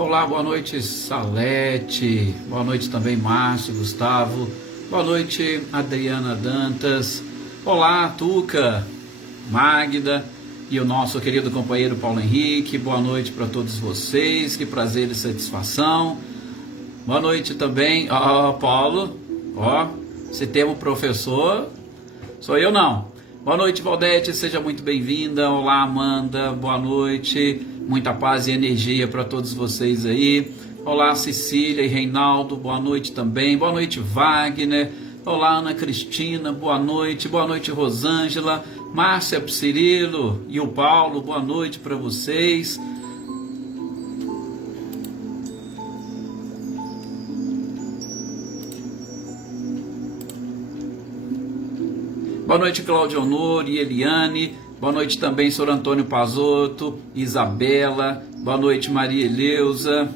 Olá, boa noite, Salete. Boa noite também, Márcio, Gustavo. Boa noite, Adriana Dantas. Olá, Tuca, Magda e o nosso querido companheiro Paulo Henrique. Boa noite para todos vocês. Que prazer e satisfação. Boa noite também. Paulo. Se tem um professor, sou eu não. Boa noite, Valdete. Seja muito bem-vinda. Olá, Amanda. Boa noite. Muita paz e energia para todos vocês aí. Olá, Cecília e Reinaldo, boa noite também. Boa noite, Wagner. Olá, Ana Cristina, boa noite. Boa noite, Rosângela, Márcia, Cirilo e o Paulo, boa noite para vocês. Boa noite, Cláudio Honor e Eliane. Boa noite também, Sr. Antônio Pazotto, Isabela. Boa noite, Maria Eleusa.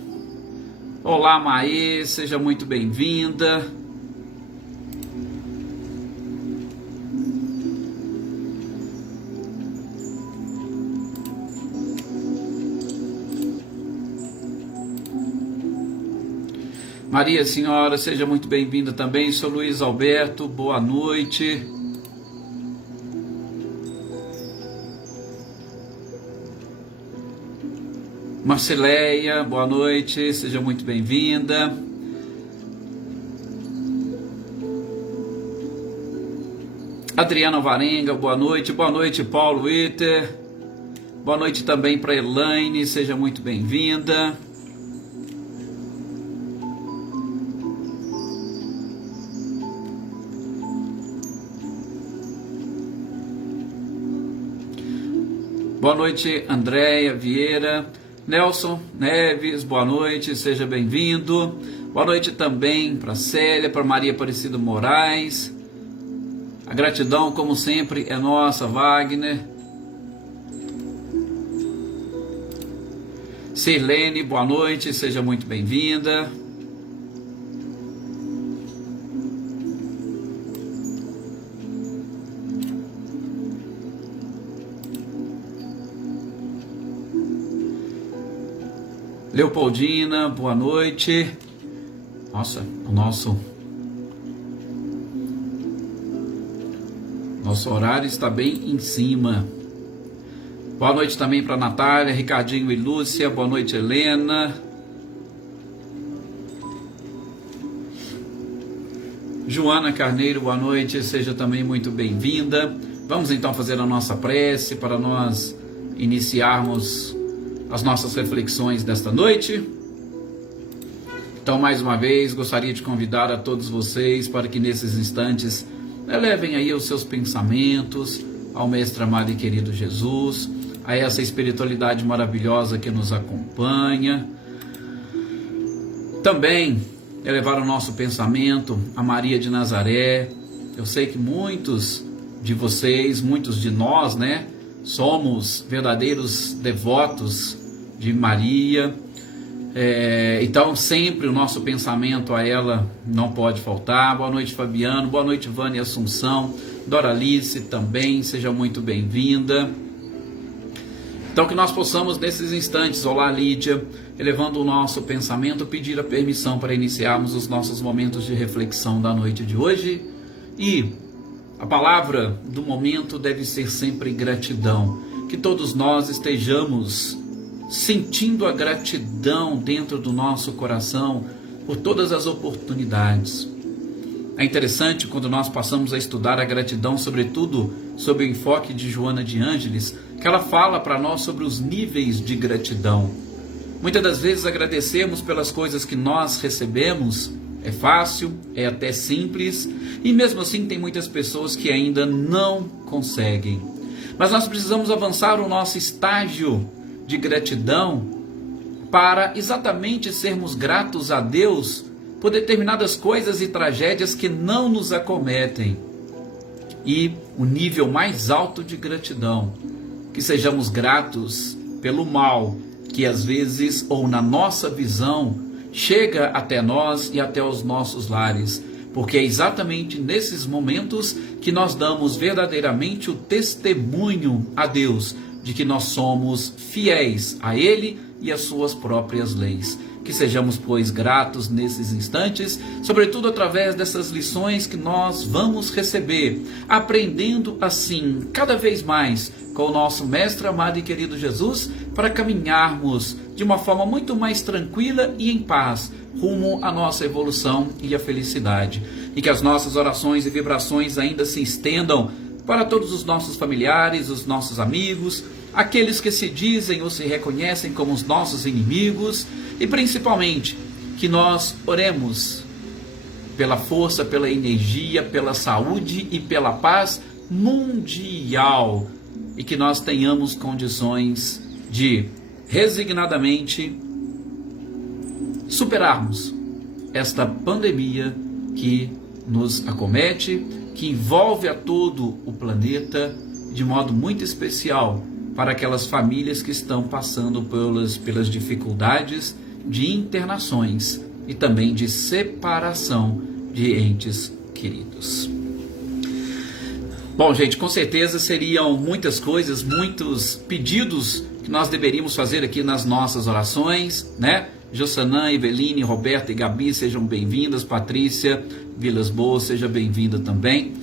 Olá, Maê, seja muito bem-vinda. Maria Senhora, seja muito bem-vinda também. Sou Luiz Alberto, boa noite. Marcileia, boa noite, seja muito bem-vinda. Adriana Varenga, boa noite. Boa noite, Paulo Witter. Boa noite também para Elaine, seja muito bem-vinda. Boa noite, Andréia Vieira. Nelson Neves, boa noite, seja bem-vindo. Boa noite também para Célia, para Maria Aparecida Moraes. A gratidão, como sempre, é nossa, Wagner. Sirlene, boa noite, seja muito bem-vinda. Leopoldina, boa noite. Nossa, o nosso horário está bem em cima. Boa noite também para Natália, Ricardinho e Lúcia. Boa noite, Helena. Joana Carneiro, boa noite, seja também muito bem-vinda. Vamos então fazer a nossa prece para nós iniciarmos as nossas reflexões desta noite. Então, mais uma vez, gostaria de convidar a todos vocês para que nesses instantes elevem aí os seus pensamentos ao Mestre amado e querido Jesus, a essa espiritualidade maravilhosa que nos acompanha. Também elevar o nosso pensamento a Maria de Nazaré. Eu sei que muitos de vocês, muitos de nós, somos verdadeiros devotos de Maria, então sempre o nosso pensamento a ela não pode faltar. Boa noite, Fabiano, boa noite, Vânia Assunção, Doralice também, seja muito bem-vinda. Então que nós possamos nesses instantes, olá Lídia, elevando o nosso pensamento, pedir a permissão para iniciarmos os nossos momentos de reflexão da noite de hoje. E a palavra do momento deve ser sempre gratidão, que todos nós estejamos sentindo a gratidão dentro do nosso coração por todas as oportunidades. É interessante quando nós passamos a estudar a gratidão, sobretudo sob o enfoque de Joana de Ângeles, que ela fala para nós sobre os níveis de gratidão. Muitas das vezes agradecemos pelas coisas que nós recebemos, é fácil, é até simples, e mesmo assim tem muitas pessoas que ainda não conseguem. Mas nós precisamos avançar o nosso estágio de gratidão para exatamente sermos gratos a Deus por determinadas coisas e tragédias que não nos acometem. E o nível mais alto de gratidão, que sejamos gratos pelo mal que às vezes, ou na nossa visão, chega até nós e até os nossos lares, porque é exatamente nesses momentos que nós damos verdadeiramente o testemunho a Deus de que nós somos fiéis a Ele e às suas próprias leis. Que sejamos, pois, gratos nesses instantes, sobretudo através dessas lições que nós vamos receber, aprendendo assim, cada vez mais, com o nosso Mestre amado e querido Jesus, para caminharmos de uma forma muito mais tranquila e em paz, rumo à nossa evolução e à felicidade. E que as nossas orações e vibrações ainda se estendam para todos os nossos familiares, os nossos amigos, aqueles que se dizem ou se reconhecem como os nossos inimigos, e principalmente que nós oremos pela força, pela energia, pela saúde e pela paz mundial, e que nós tenhamos condições de resignadamente superarmos esta pandemia que nos acomete, que envolve a todo o planeta, de modo muito especial para aquelas famílias que estão passando pelas dificuldades de internações e também de separação de entes queridos. Bom, gente, com certeza seriam muitas coisas, muitos pedidos que nós deveríamos fazer aqui nas nossas orações, né? Jossanã, Eveline, Roberta e Gabi, sejam bem-vindas. Patrícia Vilas Boas, seja bem-vinda também.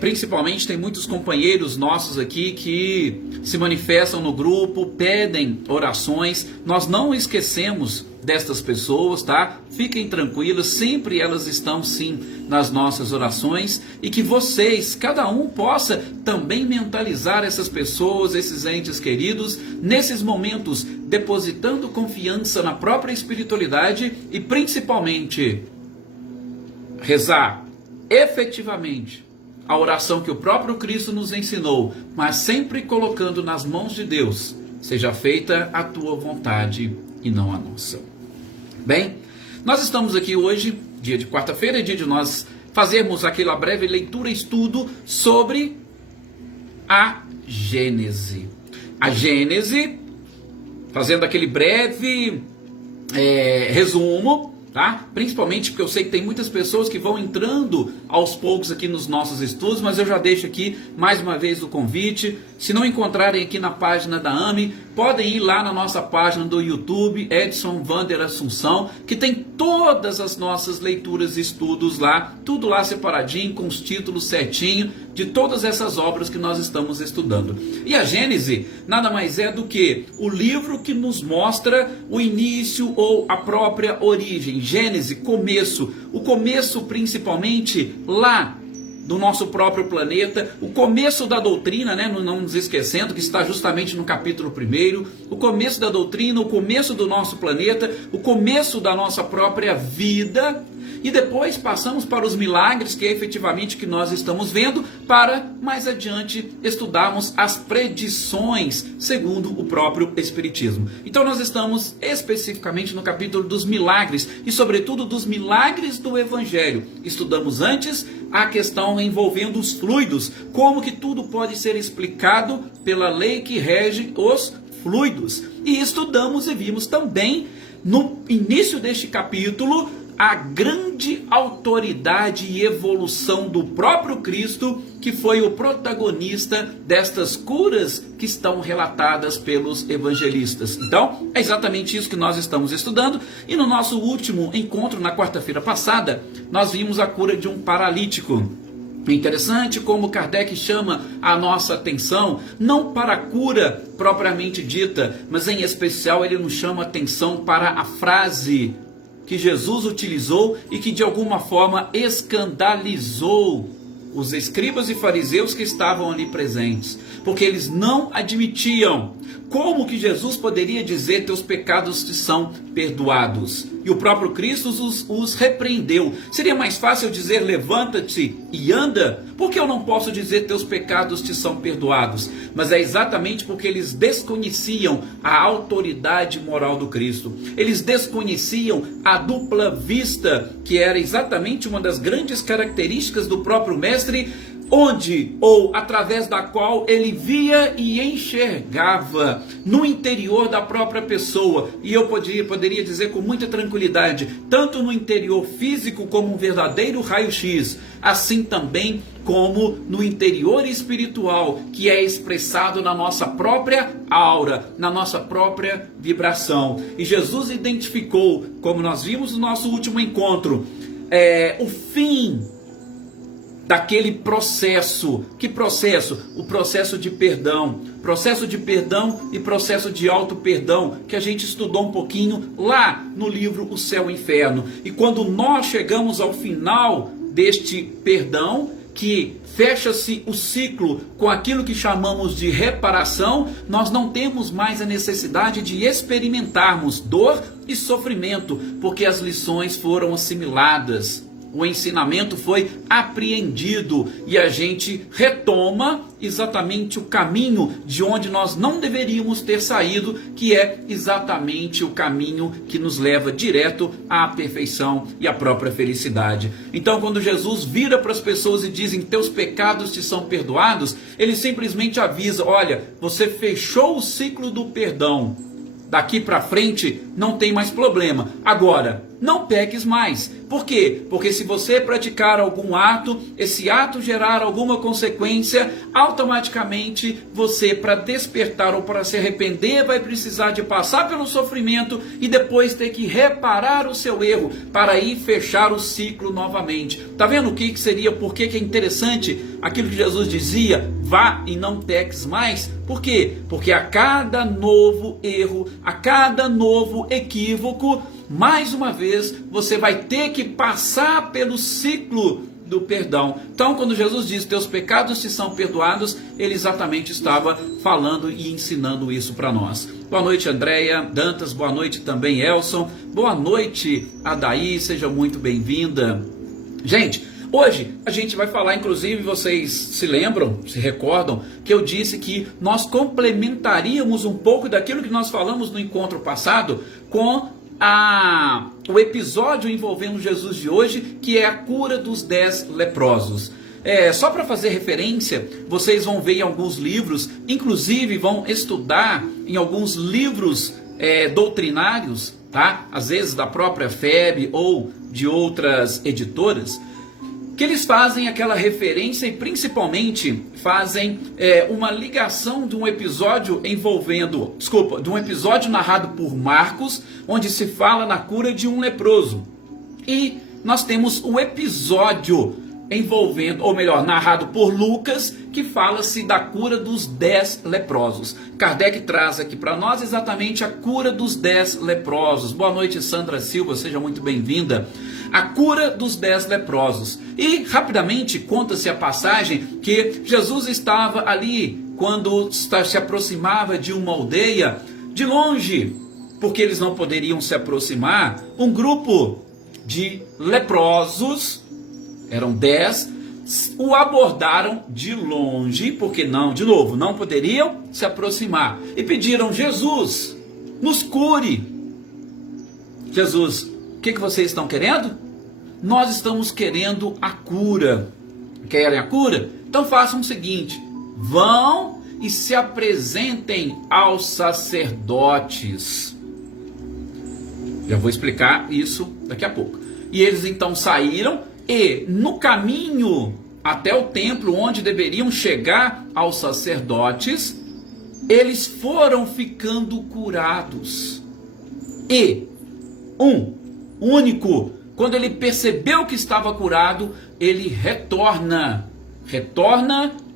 Principalmente tem muitos companheiros nossos aqui que se manifestam no grupo, pedem orações. Nós não esquecemos destas pessoas, tá? Fiquem tranquilos, sempre elas estão sim nas nossas orações, e que vocês, cada um, possa também mentalizar essas pessoas, esses entes queridos, nesses momentos, depositando confiança na própria espiritualidade e principalmente rezar efetivamente a oração que o próprio Cristo nos ensinou, mas sempre colocando nas mãos de Deus: seja feita a tua vontade e não a nossa. Bem, nós estamos aqui hoje, dia de quarta-feira, dia de nós fazermos aquela breve leitura e estudo sobre a Gênese. A Gênese, fazendo aquele breve resumo, tá? Principalmente porque eu sei que tem muitas pessoas que vão entrando aos poucos aqui nos nossos estudos, mas eu já deixo aqui mais uma vez o convite. Se não encontrarem aqui na página da AME, podem ir lá na nossa página do YouTube, Edson Vander Assunção, que tem todas as nossas leituras e estudos lá, tudo lá separadinho, com os títulos certinho, de todas essas obras que nós estamos estudando. E a Gênese nada mais é do que o livro que nos mostra o início ou a própria origem. Gênese, começo. O começo principalmente lá do nosso próprio planeta, o começo da doutrina, né? Não nos esquecendo que está justamente no capítulo 1, o começo da doutrina, o começo do nosso planeta, o começo da nossa própria vida, e depois passamos para os milagres, que é efetivamente o que nós estamos vendo, para mais adiante estudarmos as predições segundo o próprio Espiritismo. Então nós estamos especificamente no capítulo dos milagres, e sobretudo dos milagres do Evangelho. Estudamos antes a questão envolvendo os fluidos, como que tudo pode ser explicado pela lei que rege os fluidos. E estudamos e vimos também, no início deste capítulo, a grande autoridade e evolução do próprio Cristo, que foi o protagonista destas curas que estão relatadas pelos evangelistas. Então, é exatamente isso que nós estamos estudando, e no nosso último encontro, na quarta-feira passada, nós vimos a cura de um paralítico. É interessante como Kardec chama a nossa atenção, não para a cura propriamente dita, mas em especial ele nos chama a atenção para a frase que Jesus utilizou e que de alguma forma escandalizou os escribas e fariseus que estavam ali presentes, porque eles não admitiam. Como que Jesus poderia dizer: teus pecados te são perdoados? E o próprio Cristo os repreendeu. Seria mais fácil dizer: levanta-te e anda? Por que eu não posso dizer: teus pecados te são perdoados? Mas é exatamente porque eles desconheciam a autoridade moral do Cristo. Eles desconheciam a dupla vista, que era exatamente uma das grandes características do próprio Mestre, onde ou através da qual ele via e enxergava no interior da própria pessoa. E eu poderia dizer com muita tranquilidade, tanto no interior físico como um verdadeiro raio-x, assim também como no interior espiritual, que é expressado na nossa própria aura, na nossa própria vibração. E Jesus identificou, como nós vimos no nosso último encontro, o fim daquele processo. Que processo? O processo de perdão. Processo de perdão e processo de auto-perdão, que a gente estudou um pouquinho lá no livro O Céu e o Inferno. E quando nós chegamos ao final deste perdão, que fecha-se o ciclo com aquilo que chamamos de reparação, nós não temos mais a necessidade de experimentarmos dor e sofrimento, porque as lições foram assimiladas. O ensinamento foi apreendido e a gente retoma exatamente o caminho de onde nós não deveríamos ter saído, que é exatamente o caminho que nos leva direto à perfeição e à própria felicidade. Então, quando Jesus vira para as pessoas e dizem: teus pecados te são perdoados, ele simplesmente avisa: olha, você fechou o ciclo do perdão. Daqui para frente não tem mais problema. Agora, não peques mais. Por quê? Porque se você praticar algum ato, esse ato gerar alguma consequência, automaticamente você, para despertar ou para se arrepender, vai precisar de passar pelo sofrimento e depois ter que reparar o seu erro para ir fechar o ciclo novamente. Tá vendo o que seria? Por que é interessante aquilo que Jesus dizia: vá e não peques mais? Por quê? Porque a cada novo erro, a cada novo equívoco, mais uma vez, você vai ter que passar pelo ciclo do perdão. Então, quando Jesus diz: teus pecados te são perdoados, ele exatamente estava falando e ensinando isso para nós. Boa noite, Andréia Dantas. Boa noite também, Elson. Boa noite, Adaí. Seja muito bem-vinda. Gente, hoje a gente vai falar, inclusive, vocês se lembram, se recordam, que eu disse que nós complementaríamos um pouco daquilo que nós falamos no encontro passado com o episódio envolvendo Jesus de hoje, que é a cura dos 10 leprosos. Só para fazer referência, vocês vão ver em alguns livros, inclusive vão estudar em alguns livros doutrinários, tá? Às vezes da própria FEB ou de outras editoras, que eles fazem aquela referência e principalmente fazem uma ligação de um episódio de um episódio narrado por Marcos, onde se fala na cura de um leproso. E nós temos o episódio narrado por Lucas, que fala-se da cura dos 10 leprosos. Kardec traz aqui para nós exatamente a cura dos 10 leprosos. Boa noite, Sandra Silva, seja muito bem-vinda. A cura dos 10 leprosos. E rapidamente conta-se a passagem que Jesus estava ali quando se aproximava de uma aldeia, de longe, porque eles não poderiam se aproximar. Um grupo de leprosos, eram 10, o abordaram de longe, porque não poderiam se aproximar, e pediram: Jesus, nos cure. Jesus: o que vocês estão querendo? Nós estamos querendo a cura. Querem a cura? Então façam o seguinte: vão e se apresentem aos sacerdotes. Já vou explicar isso daqui a pouco. E eles então saíram, e no caminho até o templo onde deveriam chegar aos sacerdotes, eles foram ficando curados. E um único, quando ele percebeu que estava curado, ele retorna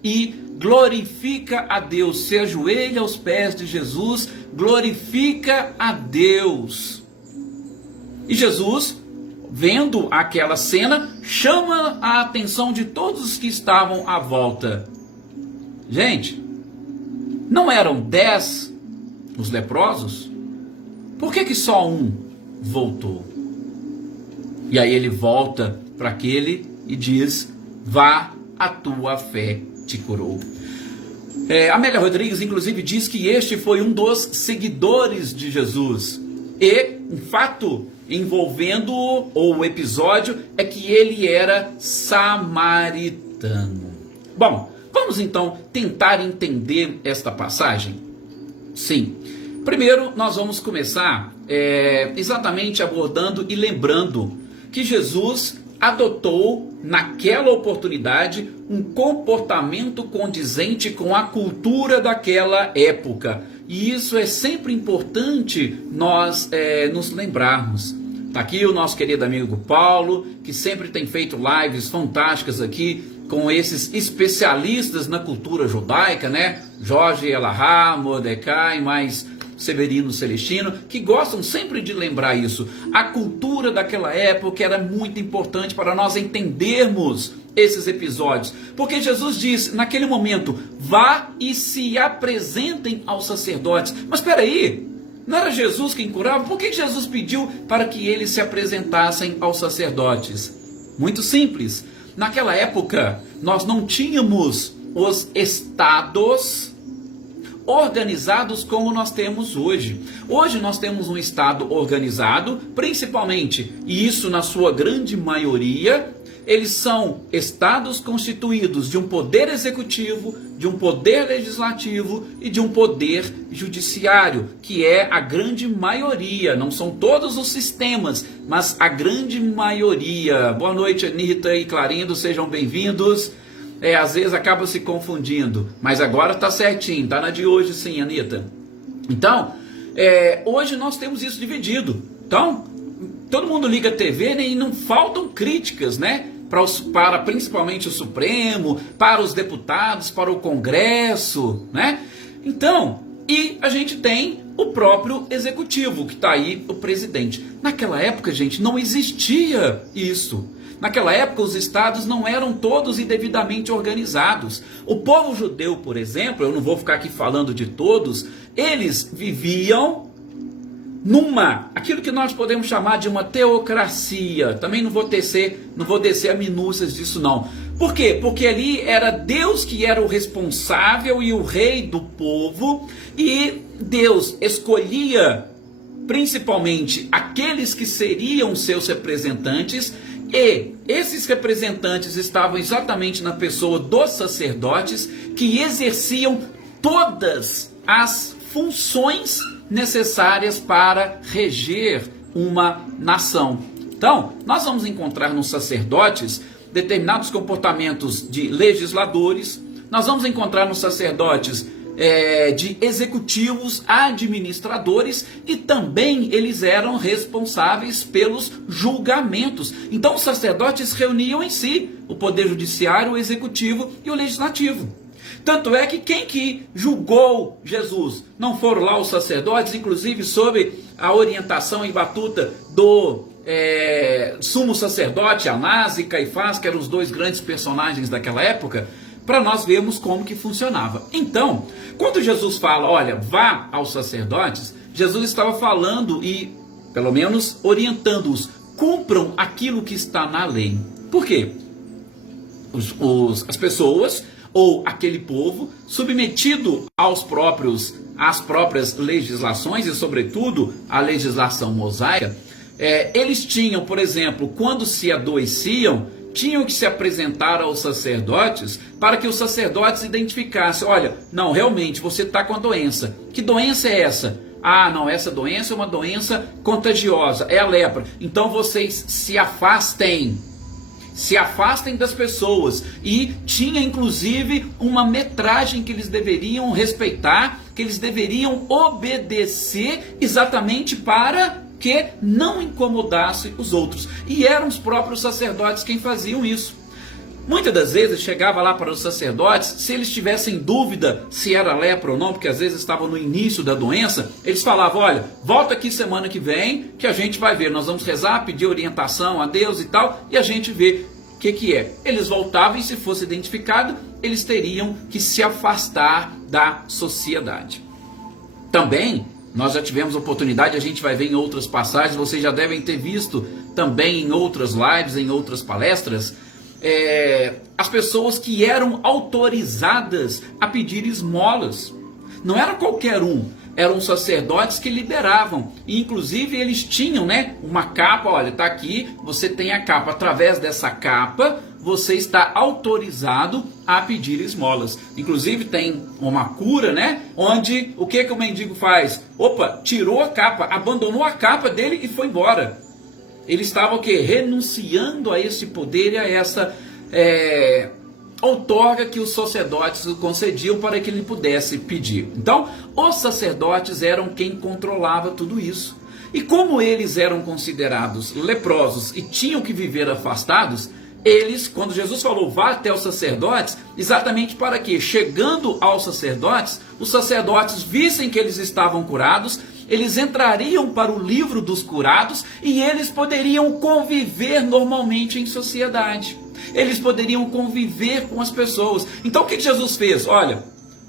e glorifica a Deus, se ajoelha aos pés de Jesus, glorifica a Deus. E Jesus, vendo aquela cena, chama a atenção de todos os que estavam à volta. Gente, não eram 10 os leprosos? Por que só um voltou? E aí ele volta para aquele e diz: vá, a tua fé te curou. Amélia Rodrigues, inclusive, diz que este foi um dos seguidores de Jesus. E um fato envolvendo o episódio é que ele era samaritano. Bom, vamos então tentar entender esta passagem? Sim. Primeiro, nós vamos começar exatamente abordando e lembrando que Jesus adotou, naquela oportunidade, um comportamento condizente com a cultura daquela época. E isso é sempre importante nós nos lembrarmos. Está aqui o nosso querido amigo Paulo, que sempre tem feito lives fantásticas aqui com esses especialistas na cultura judaica, né? Jorge Elahá, Mordecai, mais Severino Celestino, que gostam sempre de lembrar isso. A cultura daquela época era muito importante para nós entendermos esses episódios, porque Jesus disse naquele momento: vá e se apresentem aos sacerdotes. Mas espera aí, não era Jesus quem curava? Por que Jesus pediu para que eles se apresentassem aos sacerdotes? Muito simples. Naquela época, nós não tínhamos os estados organizados como nós temos hoje. Hoje nós temos um estado organizado, principalmente, e isso na sua grande maioria, eles são estados constituídos de um poder executivo, de um poder legislativo e de um poder judiciário, que é a grande maioria. Não são todos os sistemas, mas a grande maioria. Boa noite, Anitta e Clarindo, sejam bem-vindos. Às vezes acaba se confundindo, mas agora está certinho, está na de hoje sim, Anitta. Então, hoje nós temos isso dividido. Então, todo mundo liga a TV, né, e não faltam críticas, né? Para principalmente o Supremo, para os deputados, para o Congresso, né? Então, e a gente tem o próprio executivo, que está aí, o presidente. Naquela época, gente, não existia isso. Naquela época, os estados não eram todos e devidamente organizados. O povo judeu, por exemplo, eu não vou ficar aqui falando de todos, eles viviam aquilo que nós podemos chamar de uma teocracia. Também não vou descer a minúcias disso não. Por quê? Porque ali era Deus que era o responsável e o rei do povo, e Deus escolhia principalmente aqueles que seriam seus representantes, e esses representantes estavam exatamente na pessoa dos sacerdotes, que exerciam todas as funções necessárias para reger uma nação. Então, nós vamos encontrar nos sacerdotes determinados comportamentos de legisladores, nós vamos encontrar nos sacerdotes de executivos, administradores, e também eles eram responsáveis pelos julgamentos. Então os sacerdotes reuniam em si o poder judiciário, o executivo e o legislativo. Tanto é que quem que julgou Jesus? Não foram lá os sacerdotes, inclusive sob a orientação e batuta do sumo sacerdote Anás e Caifás, que eram os dois grandes personagens daquela época, para nós vermos como que funcionava. Então, quando Jesus fala, olha, vá aos sacerdotes, Jesus estava falando e, pelo menos, orientando-os, cumpram aquilo que está na lei. Por quê? As pessoas, ou aquele povo, submetido às próprias legislações, e sobretudo a legislação mosaica, eles tinham, por exemplo, quando se adoeciam, tinham que se apresentar aos sacerdotes para que os sacerdotes identificassem, olha, não, realmente você está com a doença. Que doença é essa? Ah, não, essa doença é uma doença contagiosa, é a lepra. Então vocês se afastem das pessoas. E tinha inclusive uma metragem que eles deveriam respeitar, que eles deveriam obedecer, exatamente para que não incomodasse os outros. E eram os próprios sacerdotes quem faziam isso. Muitas das vezes chegava lá para os sacerdotes, se eles tivessem dúvida se era lepra ou não, porque às vezes estavam no início da doença, eles falavam, olha, volta aqui semana que vem, que a gente vai ver, nós vamos rezar, pedir orientação a Deus e tal, e a gente vê o que é. Eles voltavam e, se fosse identificado, eles teriam que se afastar da sociedade. Também nós já tivemos oportunidade, a gente vai ver em outras passagens, vocês já devem ter visto também em outras lives, em outras palestras, as pessoas que eram autorizadas a pedir esmolas. Não era qualquer um, eram sacerdotes que liberavam, e inclusive eles tinham, uma capa, olha, está aqui, você tem a capa, através dessa capa, você está autorizado a pedir esmolas. Inclusive tem uma cura, né? Onde o que o mendigo faz? Opa, tirou a capa, abandonou a capa dele e foi embora. Ele estava o quê? Renunciando a esse poder e a essa outorga que os sacerdotes concediam para que ele pudesse pedir. Então, os sacerdotes eram quem controlava tudo isso. E como eles eram considerados leprosos e tinham que viver afastados, eles, quando Jesus falou, vá até os sacerdotes, exatamente para que, chegando aos sacerdotes, os sacerdotes vissem que eles estavam curados, eles entrariam para o livro dos curados e eles poderiam conviver normalmente em sociedade. Eles poderiam conviver com as pessoas. Então o que Jesus fez? Olha,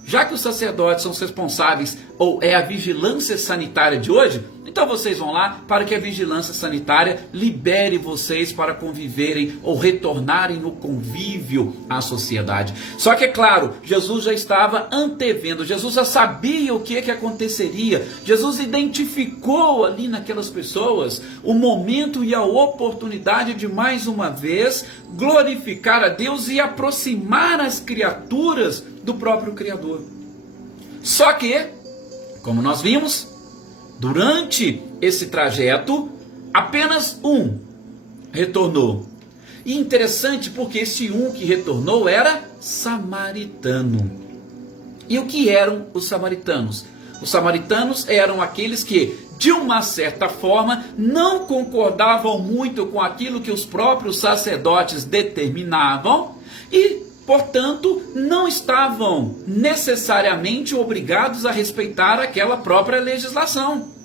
já que os sacerdotes são os responsáveis, ou é a vigilância sanitária de hoje, então vocês vão lá para que a vigilância sanitária libere vocês para conviverem ou retornarem no convívio à sociedade. Só que é claro, Jesus já estava antevendo, Jesus já sabia o que aconteceria, Jesus identificou ali naquelas pessoas o momento e a oportunidade de mais uma vez glorificar a Deus e aproximar as criaturas do próprio Criador. Só que, como nós vimos, durante esse trajeto, apenas um retornou. E interessante porque esse um que retornou era samaritano. E o que eram os samaritanos? Os samaritanos eram aqueles que, de uma certa forma, não concordavam muito com aquilo que os próprios sacerdotes determinavam e, portanto, não estavam necessariamente obrigados a respeitar aquela própria legislação.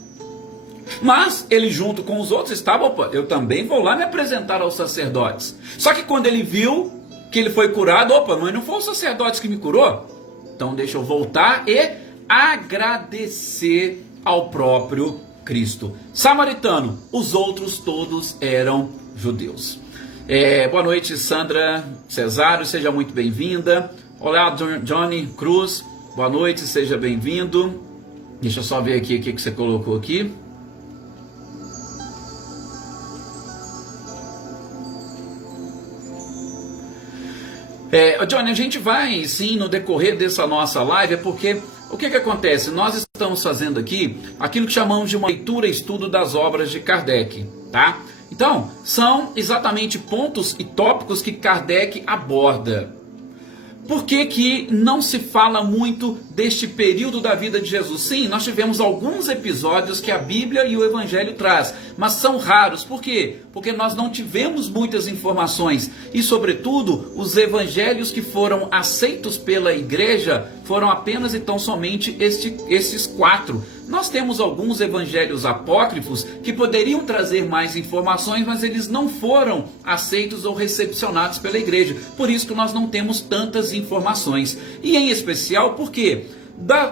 Mas ele, junto com os outros, estava, opa, eu também vou lá me apresentar aos sacerdotes. Só que quando ele viu que ele foi curado, opa, mas não foi o sacerdote que me curou? Então deixa eu voltar e agradecer ao próprio Cristo. Samaritano, os outros todos eram judeus. Boa noite, Sandra Cesário, seja muito bem-vinda. Olá, Johnny Cruz, boa noite, seja bem-vindo. Deixa eu só ver aqui o que você colocou aqui. Johnny, a gente vai sim no decorrer dessa nossa live, porque o que acontece? Nós estamos fazendo aqui aquilo que chamamos de uma leitura e estudo das obras de Kardec, tá? Então, são exatamente pontos e tópicos que Kardec aborda. Por que não se fala muito deste período da vida de Jesus? Sim, nós tivemos alguns episódios que a Bíblia e o Evangelho traz, mas são raros. Por quê? Porque nós não tivemos muitas informações e, sobretudo, os evangelhos que foram aceitos pela igreja foram apenas e tão somente esses 4. Nós temos alguns evangelhos apócrifos que poderiam trazer mais informações, mas eles não foram aceitos ou recepcionados pela igreja. Por isso que nós não temos tantas informações. E em especial porque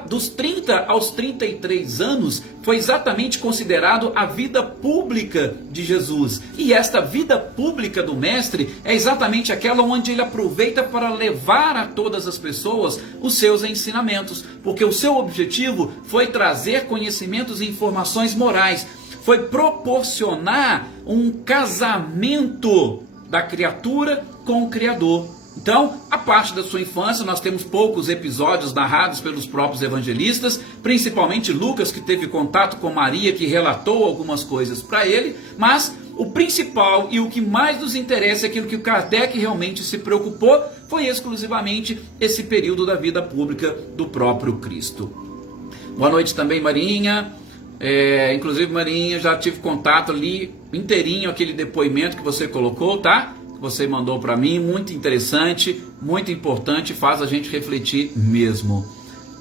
dos 30 aos 33 anos foi exatamente considerado a vida pública de Jesus. E esta vida pública do Mestre é exatamente aquela onde ele aproveita para levar a todas as pessoas os seus ensinamentos. Porque o seu objetivo foi trazer conhecimentos e informações morais. Foi proporcionar um casamento da criatura com o Criador. Então, a parte da sua infância, nós temos poucos episódios narrados pelos próprios evangelistas, principalmente Lucas, que teve contato com Maria, que relatou algumas coisas para ele, mas o principal e o que mais nos interessa, aquilo que o Kardec realmente se preocupou, foi exclusivamente esse período da vida pública do próprio Cristo. Boa noite também, Marinha. Inclusive, Marinha, já tive contato ali inteirinho, aquele depoimento que você colocou, tá? Você mandou para mim, muito interessante, muito importante, faz a gente refletir mesmo.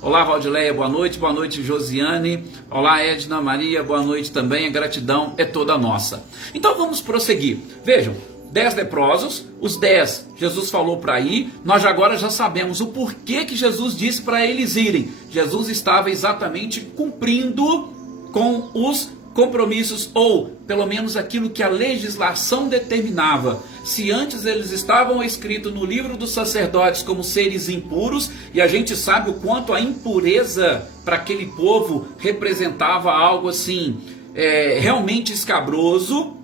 Olá, Valdileia, boa noite, Josiane, olá, Edna Maria, boa noite também, a gratidão é toda nossa. Então vamos prosseguir. Vejam, 10 leprosos, os 10 Jesus falou para ir, nós agora já sabemos o porquê que Jesus disse para eles irem. Jesus estava exatamente cumprindo com os compromissos, ou pelo menos aquilo que a legislação determinava. Se antes eles estavam escritos no livro dos sacerdotes como seres impuros, e a gente sabe o quanto a impureza para aquele povo representava algo assim, realmente escabroso,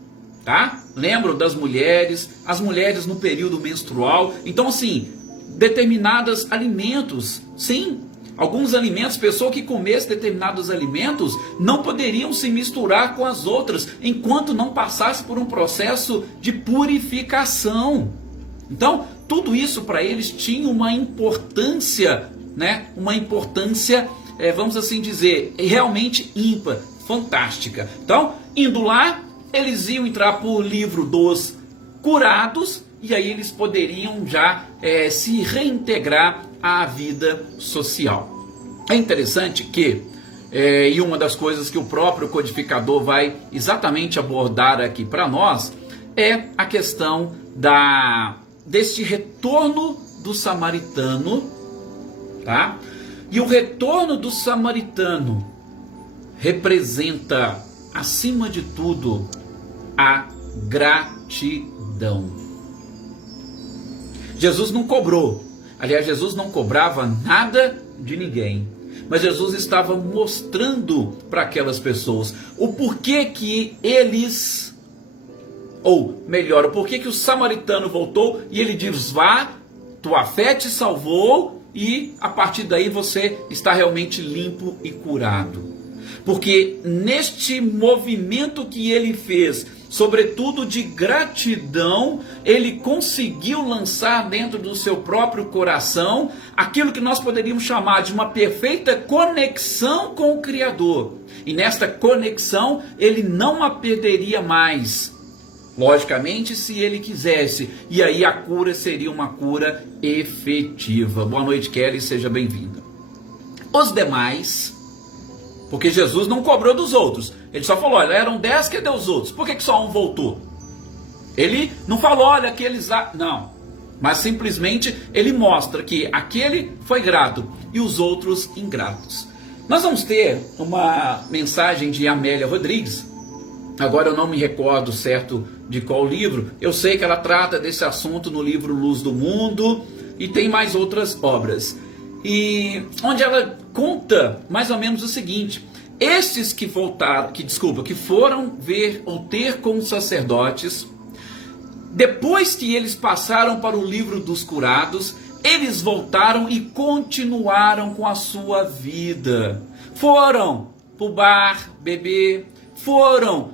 tá? Lembram das mulheres, as mulheres no período menstrual. Então, assim, determinados alimentos, sim, alguns alimentos, pessoa que comesse determinados alimentos não poderiam se misturar com as outras enquanto não passasse por um processo de purificação. Então, tudo isso para eles tinha uma importância, né? Uma importância, vamos assim dizer, realmente ímpar, fantástica. Então, indo lá, eles iam entrar por livro dos curados e aí eles poderiam já se reintegrar à vida social. É interessante que, e uma das coisas que o próprio codificador vai exatamente abordar aqui para nós, é a questão deste retorno do samaritano, tá? E o retorno do samaritano representa, acima de tudo, a gratidão. Jesus não cobrou. Aliás, Jesus não cobrava nada de ninguém. Mas Jesus estava mostrando para aquelas pessoas o porquê que eles, ou melhor, o porquê que o samaritano voltou e ele diz: vá, tua fé te salvou e a partir daí você está realmente limpo e curado. Porque neste movimento que ele fez, sobretudo de gratidão, ele conseguiu lançar dentro do seu próprio coração aquilo que nós poderíamos chamar de uma perfeita conexão com o Criador. E nesta conexão ele não a perderia mais. Logicamente, se ele quisesse. E aí a cura seria uma cura efetiva. Boa noite, Kelly, seja bem-vinda. Os demais, porque Jesus não cobrou dos outros. Ele só falou: olha, eram 10, cadê os outros? Por que só um voltou? Ele não falou: olha, aqueles... Não. Mas simplesmente ele mostra que aquele foi grato e os outros ingratos. Nós vamos ter uma mensagem de Amélia Rodrigues. Agora eu não me recordo certo de qual livro. Eu sei que ela trata desse assunto no livro Luz do Mundo e tem mais outras obras. E onde ela conta mais ou menos o seguinte: estes que voltaram, que foram ver ou ter com os sacerdotes, depois que eles passaram para o livro dos curados, eles voltaram e continuaram com a sua vida. Foram para o bar, beber, foram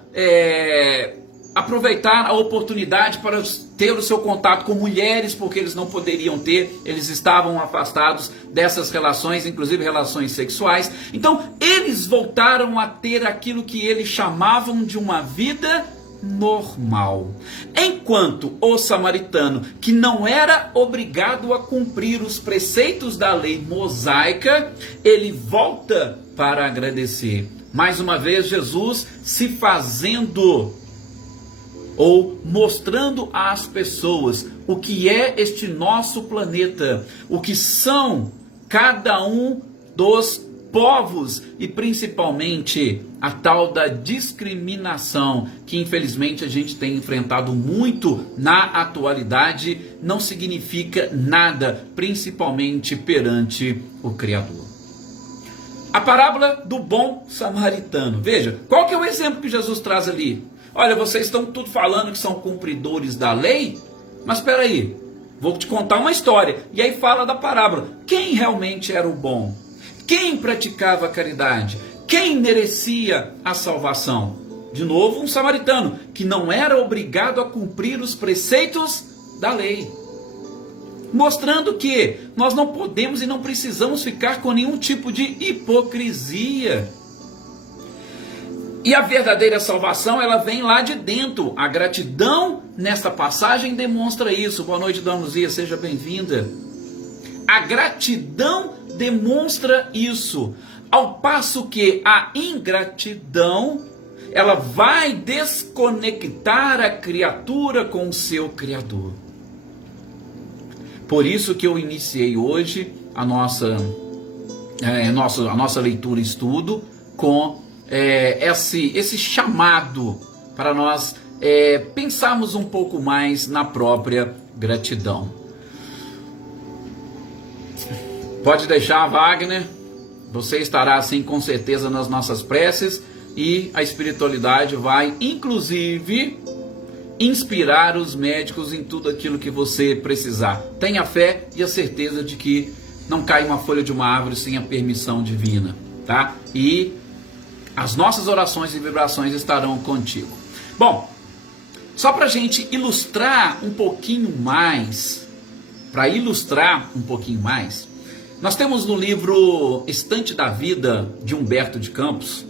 aproveitar a oportunidade para ter o seu contato com mulheres, porque eles não poderiam ter, eles estavam afastados dessas relações, inclusive relações sexuais. Então eles voltaram a ter aquilo que eles chamavam de uma vida normal. Enquanto o samaritano, que não era obrigado a cumprir os preceitos da lei mosaica, ele volta para agradecer. Mais uma vez, Jesus se fazendo ou mostrando às pessoas o que é este nosso planeta, o que são cada um dos povos e principalmente a tal da discriminação que infelizmente a gente tem enfrentado muito na atualidade, não significa nada, principalmente perante o Criador. A parábola do bom samaritano. Veja, qual que é o exemplo que Jesus traz ali? Olha, vocês estão tudo falando que são cumpridores da lei, mas espera aí, vou te contar uma história. E aí fala da parábola. Quem realmente era o bom? Quem praticava a caridade? Quem merecia a salvação? De novo, um samaritano que não era obrigado a cumprir os preceitos da lei. Mostrando que nós não podemos e não precisamos ficar com nenhum tipo de hipocrisia. E a verdadeira salvação, ela vem lá de dentro. A gratidão nesta passagem demonstra isso. Boa noite, Dona Luzia, seja bem-vinda. A gratidão demonstra isso. Ao passo que a ingratidão, ela vai desconectar a criatura com o seu Criador. Por isso que eu iniciei hoje a nossa leitura e estudo com esse chamado para nós pensarmos um pouco mais na própria gratidão. Pode deixar, Wagner, você estará assim com certeza nas nossas preces e a espiritualidade vai inclusive inspirar os médicos em tudo aquilo que você precisar. Tenha fé e a certeza de que não cai uma folha de uma árvore sem a permissão divina, tá? E as nossas orações e vibrações estarão contigo. Bom, só para a gente ilustrar um pouquinho mais, nós temos no livro Estante da Vida, de Humberto de Campos.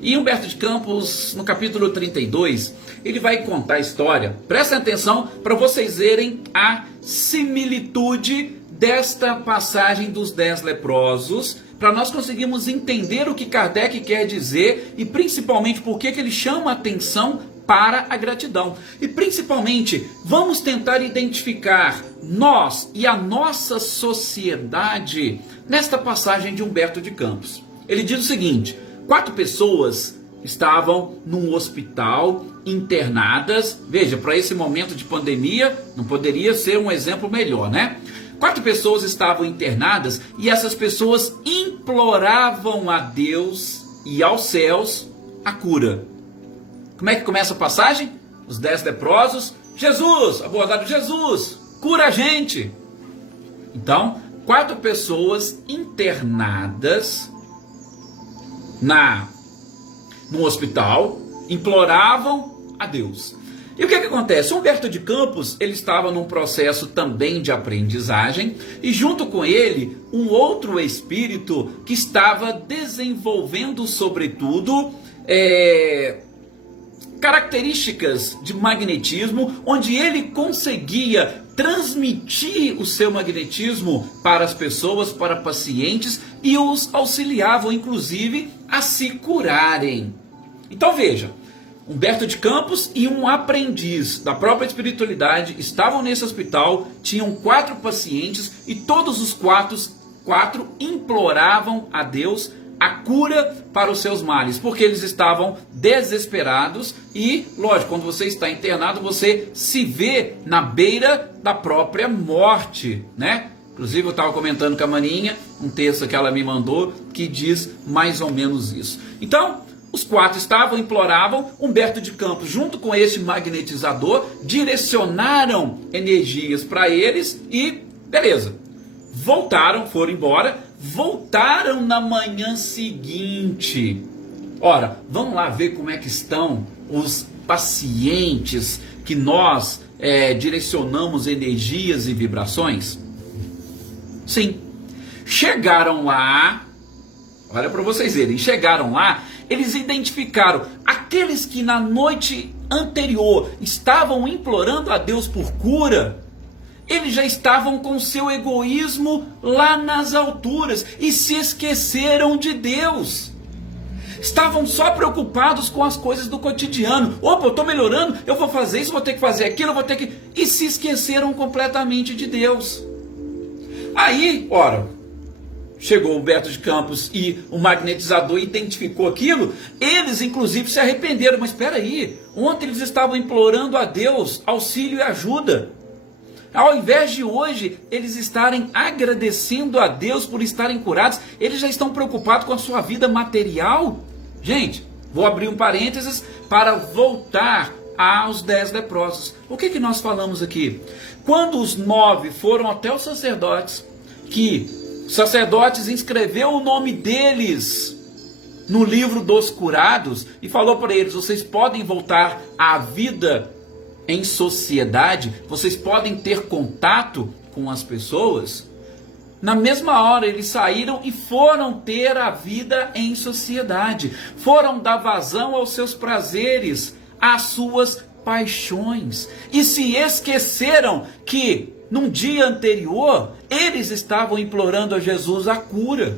E Humberto de Campos, no capítulo 32, ele vai contar a história. Prestem atenção para vocês verem a similitude desta passagem dos 10 leprosos, para nós conseguirmos entender o que Kardec quer dizer e principalmente por que ele chama a atenção para a gratidão. E principalmente, vamos tentar identificar nós e a nossa sociedade nesta passagem de Humberto de Campos. Ele diz o seguinte: 4 pessoas estavam num hospital internadas. Veja, para esse momento de pandemia, não poderia ser um exemplo melhor, né? 4 pessoas estavam internadas e essas pessoas imploravam a Deus e aos céus a cura. Como é que começa a passagem? Os 10 leprosos: Jesus, abordado, Jesus, cura a gente. Então, 4 pessoas internadas no hospital imploravam a Deus. E o que acontece? Humberto de Campos, ele estava num processo também de aprendizagem, e junto com ele, um outro espírito que estava desenvolvendo, sobretudo, características de magnetismo, onde ele conseguia transmitir o seu magnetismo para as pessoas, para pacientes, e os auxiliavam, inclusive, a se curarem. Então veja, Humberto de Campos e um aprendiz da própria espiritualidade estavam nesse hospital, tinham 4 pacientes e todos os quatro imploravam a Deus a cura para os seus males, porque eles estavam desesperados e, lógico, quando você está internado, você se vê na beira da própria morte, né? Inclusive eu estava comentando com a Maninha, um texto que ela me mandou, que diz mais ou menos isso. Então, os 4 imploravam. Humberto de Campos, junto com esse magnetizador, direcionaram energias para eles e, beleza, foram embora, voltaram na manhã seguinte. Ora, vamos lá ver como é que estão os pacientes que nós direcionamos energias e vibrações? Sim, chegaram lá, olha para vocês verem, chegaram lá, eles identificaram aqueles que na noite anterior estavam implorando a Deus por cura. Eles já estavam com seu egoísmo lá nas alturas e se esqueceram de Deus. Estavam só preocupados com as coisas do cotidiano. Opa, eu estou melhorando, eu vou fazer isso, vou ter que fazer aquilo, eu vou ter que... E se esqueceram completamente de Deus. Aí, ora, chegou o Humberto de Campos e o magnetizador identificou aquilo. Eles, inclusive, se arrependeram. Mas espera aí, ontem eles estavam implorando a Deus auxílio e ajuda. Ao invés de hoje eles estarem agradecendo a Deus por estarem curados, eles já estão preocupados com a sua vida material. Gente, vou abrir um parênteses para voltar aos 10 leprosos. O que nós falamos aqui? Quando os 9 foram até os sacerdotes, que os sacerdotes inscreveu o nome deles no livro dos curados e falou para eles: vocês podem voltar à vida em sociedade, vocês podem ter contato com as pessoas. Na mesma hora eles saíram e foram ter a vida em sociedade, foram dar vazão aos seus prazeres, às suas paixões, e se esqueceram que num dia anterior eles estavam implorando a Jesus a cura.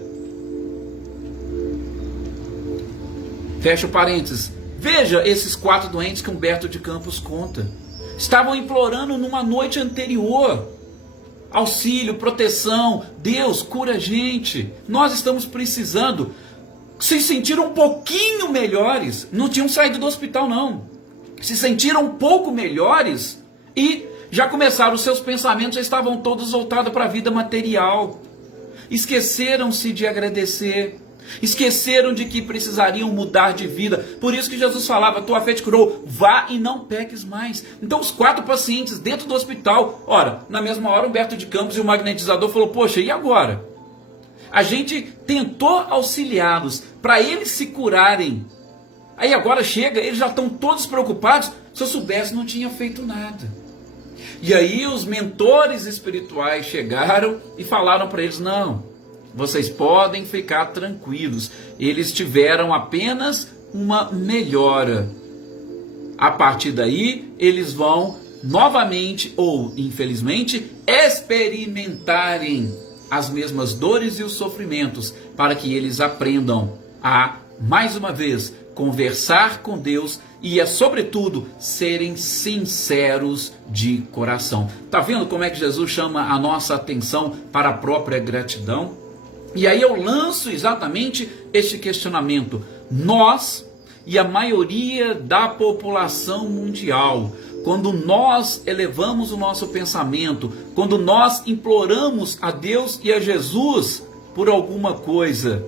Fecha o parênteses. Veja esses 4 doentes que Humberto de Campos conta. Estavam implorando numa noite anterior auxílio, proteção. Deus, cura a gente. Nós estamos precisando. Se sentiram um pouquinho melhores. Não tinham saído do hospital, não. Se sentiram um pouco melhores e já começaram, os seus pensamentos já estavam todos voltados para a vida material. Esqueceram-se de agradecer. Esqueceram de que precisariam mudar de vida. Por isso que Jesus falava, tua fé te curou, vá e não peques mais. Então os 4 pacientes dentro do hospital, ora, na mesma hora Humberto de Campos e o magnetizador falou, poxa, e agora? A gente tentou auxiliá-los para eles se curarem. Aí agora chega, eles já estão todos preocupados. Se eu soubesse, não tinha feito nada. E aí os mentores espirituais chegaram e falaram para eles, não, vocês podem ficar tranquilos. Eles tiveram apenas uma melhora. A partir daí, eles vão novamente, ou infelizmente, experimentarem as mesmas dores e os sofrimentos, para que eles aprendam a, mais uma vez, conversar com Deus e, sobretudo, serem sinceros de coração. Tá vendo como é que Jesus chama a nossa atenção para a própria gratidão? E aí eu lanço exatamente este questionamento. Nós e a maioria da população mundial, quando nós elevamos o nosso pensamento, quando nós imploramos a Deus e a Jesus por alguma coisa,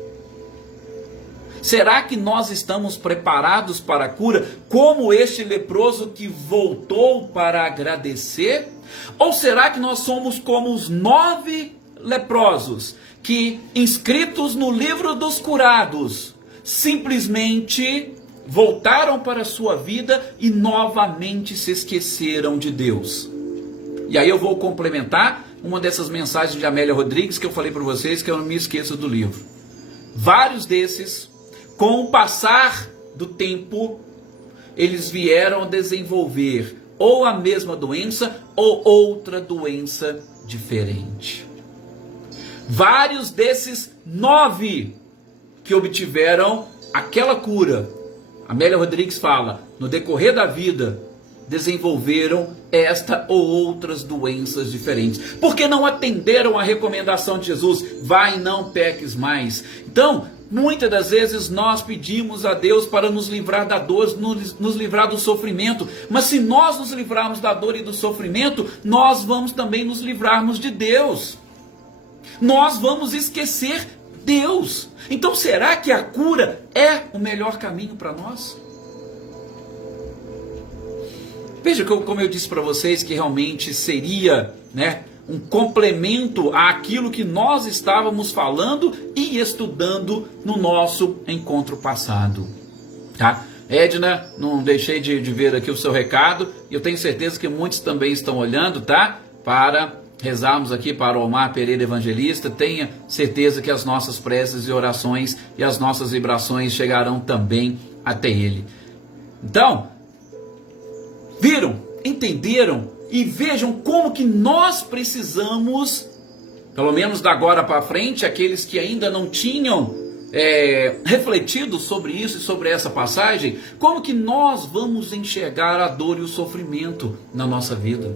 será que nós estamos preparados para a cura, como este leproso que voltou para agradecer? Ou será que nós somos como os 9 leprosos, que, inscritos no livro dos curados, simplesmente voltaram para a sua vida e novamente se esqueceram de Deus? E aí eu vou complementar uma dessas mensagens de Amélia Rodrigues que eu falei para vocês, que eu não me esqueço do livro. Vários desses, com o passar do tempo, eles vieram a desenvolver ou a mesma doença ou outra doença diferente. Vários desses 9 que obtiveram aquela cura, Amélia Rodrigues fala, no decorrer da vida, desenvolveram esta ou outras doenças diferentes, porque não atenderam a recomendação de Jesus, vai e não peques mais. Então, muitas das vezes nós pedimos a Deus para nos livrar da dor, nos livrar do sofrimento, mas se nós nos livrarmos da dor e do sofrimento, nós vamos também nos livrarmos de Deus. Nós vamos esquecer Deus. Então será que a cura é o melhor caminho para nós? Veja como eu disse para vocês que realmente seria, um complemento àquilo que nós estávamos falando e estudando no nosso encontro passado. Tá? Edna, não deixei de ver aqui o seu recado, e eu tenho certeza que muitos também estão olhando, tá? Para rezarmos aqui para o Omar Pereira Evangelista. Tenha certeza que as nossas preces e orações e as nossas vibrações chegarão também até ele. Então, viram? Entenderam? E vejam como que nós precisamos, pelo menos da agora para frente, aqueles que ainda não tinham refletido sobre isso e sobre essa passagem, como que nós vamos enxergar a dor e o sofrimento na nossa vida.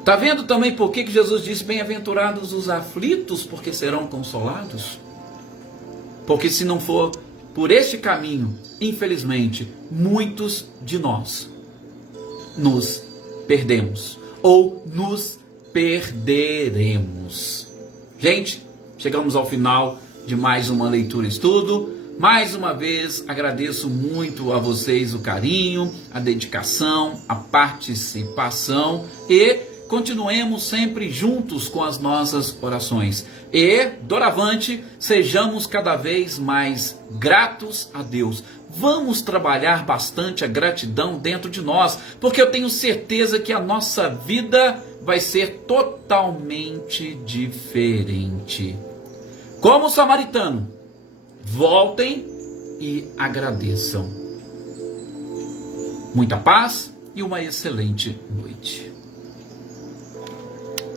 Está vendo também por que Jesus disse, bem-aventurados os aflitos, porque serão consolados? Porque se não for por este caminho, infelizmente, muitos de nós nos perdemos ou nos perderemos. Gente, chegamos ao final de mais uma leitura e estudo. Mais uma vez agradeço muito a vocês o carinho, a dedicação, a participação e continuemos sempre juntos com as nossas orações. E, doravante, sejamos cada vez mais gratos a Deus. Vamos trabalhar bastante a gratidão dentro de nós, porque eu tenho certeza que a nossa vida vai ser totalmente diferente. Como o samaritano, voltem e agradeçam. Muita paz e uma excelente noite.